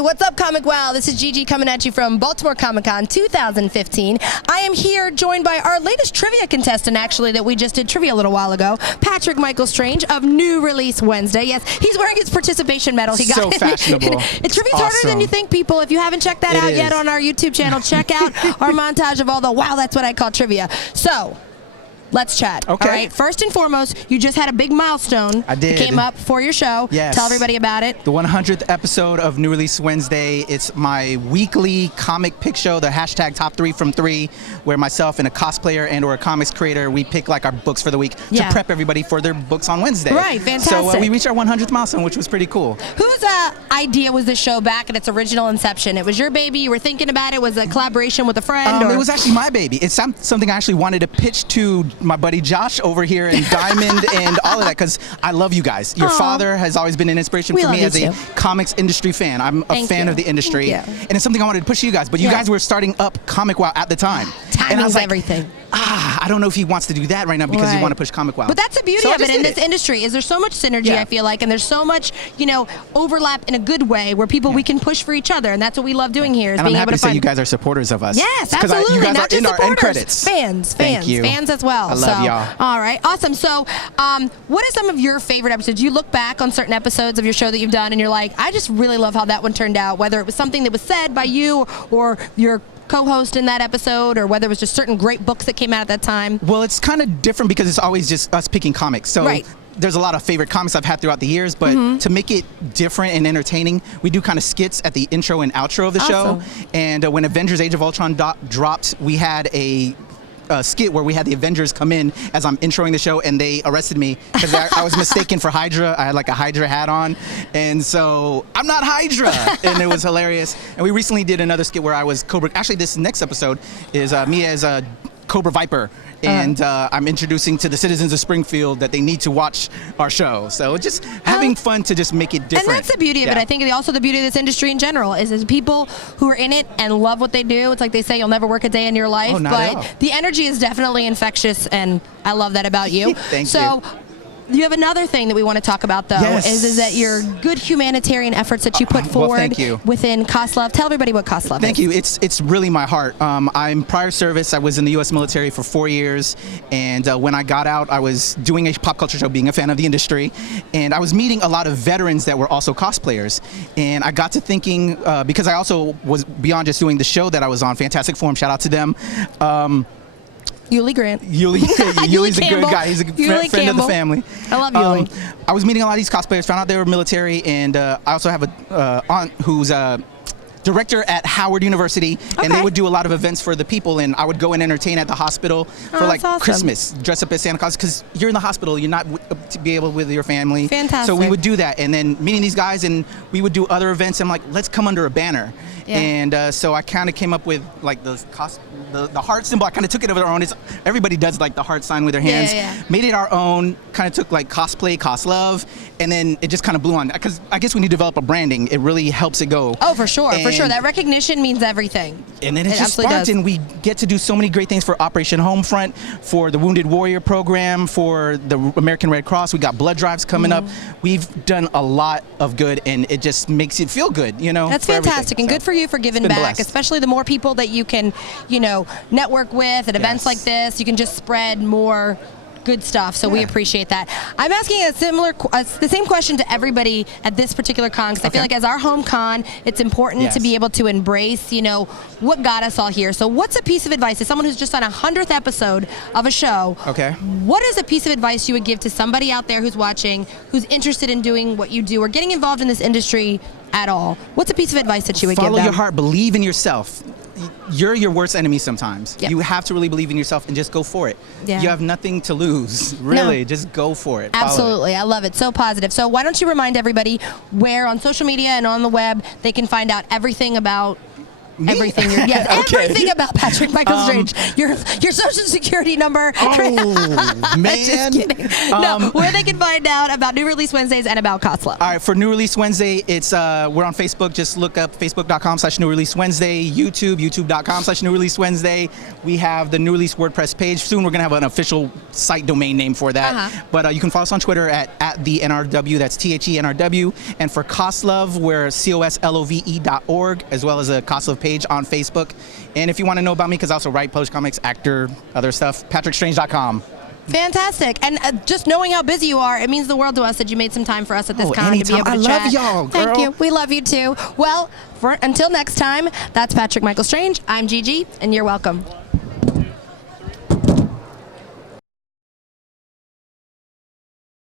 Hey, what's up, ComicWow? This is Gigi coming at you from Baltimore Comic-Con 2015. I am here joined by our latest trivia contestant, actually, that we just did trivia a little while ago, Patrick Michael Strange of New Release Wednesday. Yes, he's wearing his participation medal. He got so fashionable. Trivia's harder than you think, people. If you haven't checked that out yet on our YouTube channel, check out our montage of all the wow, that's what I call trivia. So, let's chat. Okay. All right. First and foremost, you just had a big milestone. I did. That came up for your show. Yes. Tell everybody about it. The 100th episode of New Release Wednesday. It's my weekly comic pick show, the hashtag Top 3 from 3, where myself and a cosplayer and or a comics creator, we pick like our books for the week to prep everybody for their books on Wednesday. Right. Fantastic. So we reached our 100th milestone, which was pretty cool. Whose idea was this show back at its original inception? It was your baby. You were thinking about it. Was a collaboration with a friend? It was actually my baby. It's something I actually wanted to pitch to my buddy Josh over here in Diamond and all of that, because I love you guys. Your father has always been an inspiration for me as a comics industry fan. I'm a fan of the industry, and it's something I wanted to push to you guys. But you guys were starting up ComicWow at the time. Timing was everything. I don't know if he wants to do that right now because you want to push ComicWow. But that's the beauty of it in this industry, is there's so much synergy, I feel like, and there's so much, you know, overlap in a good way where people, we can push for each other, and that's what we love doing here, is and being I'm happy able to say you guys are supporters of us. Yes, absolutely. You guys Not are in just our end supporters, credits. fans as well. I love y'all. All right, awesome. So, what are some of your favorite episodes? You look back on certain episodes of your show that you've done, and you're like, I just really love how that one turned out, whether it was something that was said by you or your co-host in that episode, or whether it was just certain great books that came out at that time? Well, it's kind of different because it's always just us picking comics. So there's a lot of favorite comics I've had throughout the years, but to make it different and entertaining, we do kind of skits at the intro and outro of the show. And when Avengers Age of Ultron dropped, we had a skit where we had the Avengers come in as I'm introing the show, and they arrested me because I was mistaken for Hydra. I had like a Hydra hat on, and so I'm not Hydra, and it was hilarious. And we recently did another skit where I was Cobra. Actually, this next episode is me as a Cobra Viper, and I'm introducing to the citizens of Springfield that they need to watch our show. So just having fun to just make it different. And that's the beauty of it. I think also the beauty of this industry in general is people who are in it and love what they do. It's like they say, you'll never work a day in your life, but the energy is definitely infectious, and I love that about you. Thank you. You have another thing that we want to talk about, though, is that your good humanitarian efforts that you put forward within CosLove. Tell everybody what CosLove is. Thank you. It's really my heart. I'm prior service. I was in the U.S. military for 4 years, and when I got out, I was doing a pop culture show, being a fan of the industry, and I was meeting a lot of veterans that were also cosplayers, and I got to thinking, because I also was beyond just doing the show that I was on, Fantastic Forum, shout out to them. Yuli Grant. Yuli's a good guy. He's a friend of the family. I love Yuli. I was meeting a lot of these cosplayers, found out they were military, and I also have a aunt who's a director at Howard University, and they would do a lot of events for the people, and I would go and entertain at the hospital for like Christmas, dress up as Santa Claus, because you're in the hospital, you're not to be able with your family. Fantastic. So we would do that, and then meeting these guys, and we would do other events, and I'm like, let's come under a banner. And so I kind of came up with like the heart symbol. I kind of took it of our own. Everybody does like the heart sign with their hands. Made it our own. Kind of took like cosplay, CosLove, and then it just kind of blew on. Because I guess when you develop a branding, it really helps it go. Oh, for sure, for sure. That recognition means everything. And then it just sparked, and we get to do so many great things for Operation Homefront, for the Wounded Warrior program, for the American Red Cross. We got blood drives coming up. We've done a lot of good, and it just makes it feel good, you know. That's fantastic, and good for you for giving back, especially the more people that you can, you know, network with at events like this. You can just spread more good stuff, so we appreciate that. I'm asking the same question to everybody at this particular con, because I feel like as our home con, it's important to be able to embrace, you know, what got us all here. So what's a piece of advice, as someone who's just on a 100th episode of a show, what is a piece of advice you would give to somebody out there who's watching, who's interested in doing what you do or getting involved in this industry at all? What's a piece of advice that you would give them? Follow your heart, believe in yourself. You're your worst enemy sometimes. You have to really believe in yourself and just go for it. You have nothing to lose, really. Just go for it. Absolutely. I love it. So positive. So why don't you remind everybody where on social media and on the web they can find out everything about everything. Everything about Patrick Michael Strange. Your social security number. Oh, man. Just kidding. No, where they can find out about New Release Wednesdays and about CosLove. All right, for New Release Wednesday, it's we're on Facebook. Just look up facebook.com/New Release Wednesday, youtube.com/New Release Wednesday. We have the New Release WordPress page. Soon we're going to have an official site domain name for that. But you can follow us on Twitter at the NRW. That's THENRW. And for CosLove, we're COSLOVE.org, as well as a CosLove page on Facebook. And if you want to know about me, because I also write, publish comics, actor, other stuff, PatrickStrange.com. Fantastic. And just knowing how busy you are, it means the world to us that you made some time for us at this con to be able to I chat. love y'all, girl. Thank you. We love you too. Well, until next time, that's Patrick Michael Strange. I'm Gigi, and you're welcome.